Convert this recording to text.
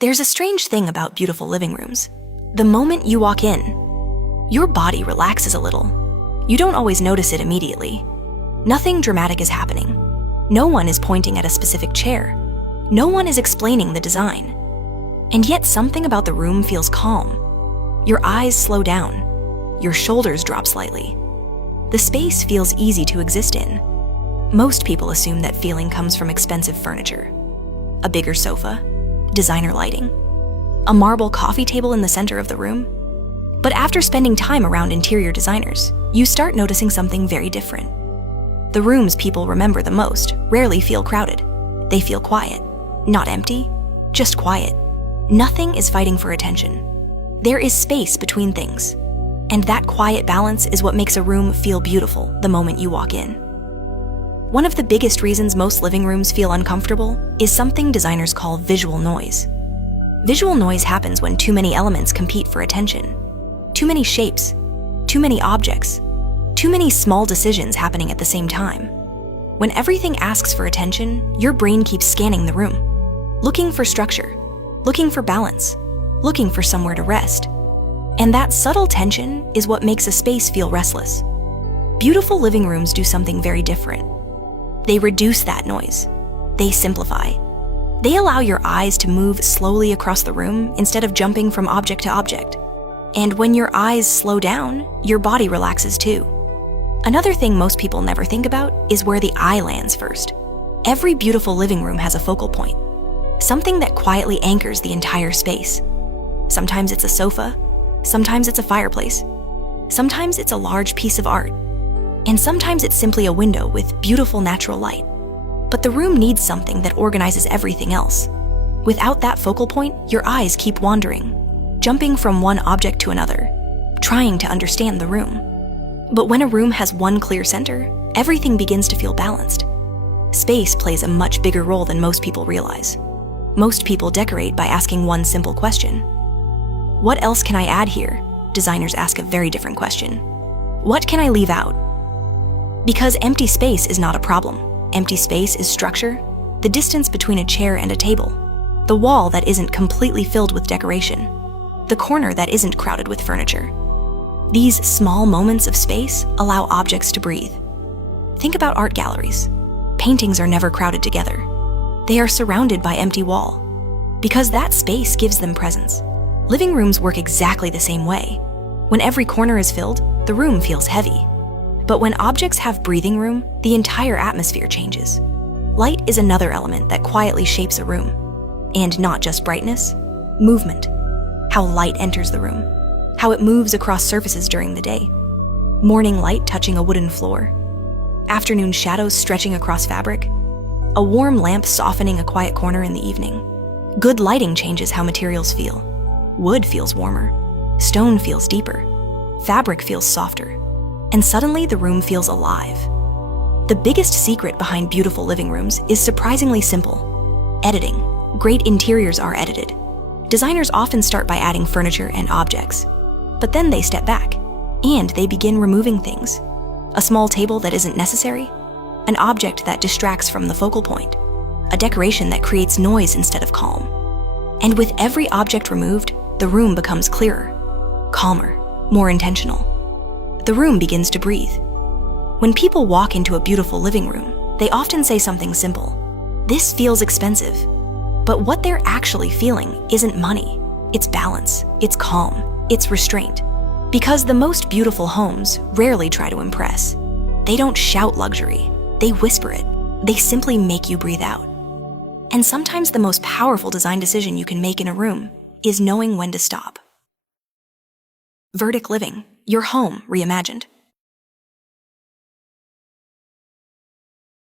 There's a strange thing about beautiful living rooms. The moment you walk in, your body relaxes a little. You don't always notice it immediately. Nothing dramatic is happening. No one is pointing at a specific chair. No one is explaining the design. And yet something about the room feels calm. Your eyes slow down. Your shoulders drop slightly. The space feels easy to exist in. Most people assume that feeling comes from expensive furniture. A bigger sofa, designer lighting, a marble coffee table in the center of the room. But after spending time around interior designers, you start noticing something very different. The rooms people remember the most rarely feel crowded. They feel quiet, not empty, just quiet. Nothing is fighting for attention. There is space between things. And that quiet balance is what makes a room feel beautiful the moment you walk in. One of the biggest reasons most living rooms feel uncomfortable is something designers call visual noise. Visual noise happens when too many elements compete for attention. Too many shapes, too many objects, too many small decisions happening at the same time. When everything asks for attention, your brain keeps scanning the room, looking for structure, looking for balance, looking for somewhere to rest. And that subtle tension is what makes a space feel restless. Beautiful living rooms do something very different. They reduce that noise. They simplify. They allow your eyes to move slowly across the room instead of jumping from object to object. And when your eyes slow down, your body relaxes too. Another thing most people never think about is where the eye lands first. Every beautiful living room has a focal point, something that quietly anchors the entire space. Sometimes it's a sofa, sometimes it's a fireplace, sometimes it's a large piece of art, and sometimes it's simply a window with beautiful natural light. But the room needs something that organizes everything else. Without that focal point, your eyes keep wandering, jumping from one object to another, trying to understand the room. But when a room has one clear center, everything begins to feel balanced. Space plays a much bigger role than most people realize. Most people decorate by asking one simple question. What else can I add here? Designers ask a very different question. What can I leave out? Because empty space is not a problem. Empty space is structure, the distance between a chair and a table, the wall that isn't completely filled with decoration, the corner that isn't crowded with furniture. These small moments of space allow objects to breathe. Think about art galleries. Paintings are never crowded together. They are surrounded by empty wall, because that space gives them presence. Living rooms work exactly the same way. When every corner is filled, the room feels heavy. But when objects have breathing room, the entire atmosphere changes. Light is another element that quietly shapes a room. And not just brightness, movement. How light enters the room. How it moves across surfaces during the day. Morning light touching a wooden floor. Afternoon shadows stretching across fabric. A warm lamp softening a quiet corner in the evening. Good lighting changes how materials feel. Wood feels warmer. Stone feels deeper. Fabric feels softer. And suddenly the room feels alive. The biggest secret behind beautiful living rooms is surprisingly simple. Editing. Great interiors are edited. Designers often start by adding furniture and objects, but then they step back, and they begin removing things. A small table that isn't necessary, an object that distracts from the focal point, a decoration that creates noise instead of calm. And with every object removed, the room becomes clearer, calmer, more intentional. The room begins to breathe. When people walk into a beautiful living room, they often say something simple. This feels expensive. But what they're actually feeling isn't money. It's balance, it's calm, it's restraint. Because the most beautiful homes rarely try to impress. They don't shout luxury, they whisper it. They simply make you breathe out. And sometimes the most powerful design decision you can make in a room is knowing when to stop. Verdic Living, your home reimagined.